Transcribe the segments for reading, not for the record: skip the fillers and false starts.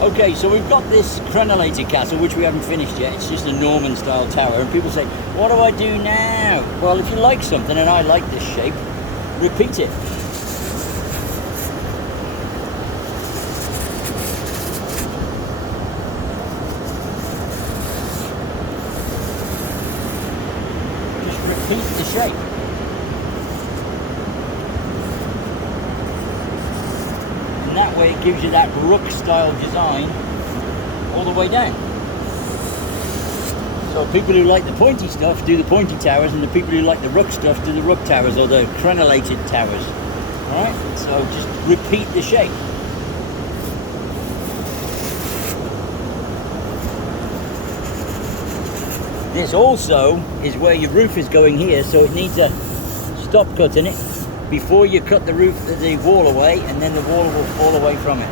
Okay, so we've got this crenellated castle, which we haven't finished yet. It's just a Norman style tower, and people say, what do I do now? Well, if you like something, and I like this shape, repeat it. Just repeat the shape. And that way it gives you that rook style design all the way down. So people who like the pointy stuff do the pointy towers, and the people who like the rook stuff do the rook towers, or the crenellated towers. Alright, so just repeat the shape. This also is where your roof is going here, so it needs a stop cut in it before you cut the roof, the wall away, and then the wall will fall away from it.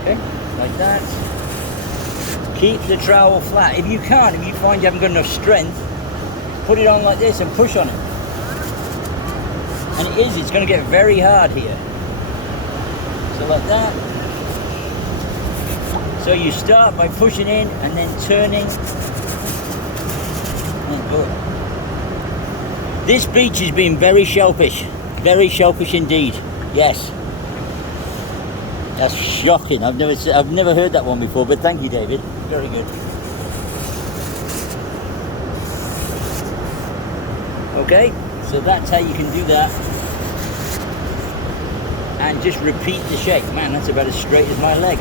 Okay, like that. Keep the trowel flat. If you can't, if you find you haven't got enough strength, put it on like this and push on it. And it's going to get very hard here. So like that. So you start by pushing in and then turning. Oh, good. This beach has been very shellfish indeed. Yes. That's shocking. I've never heard that one before, but thank you, David. Very good. Okay, so that's how you can do that. And just repeat the shape. Man, that's about as straight as my leg.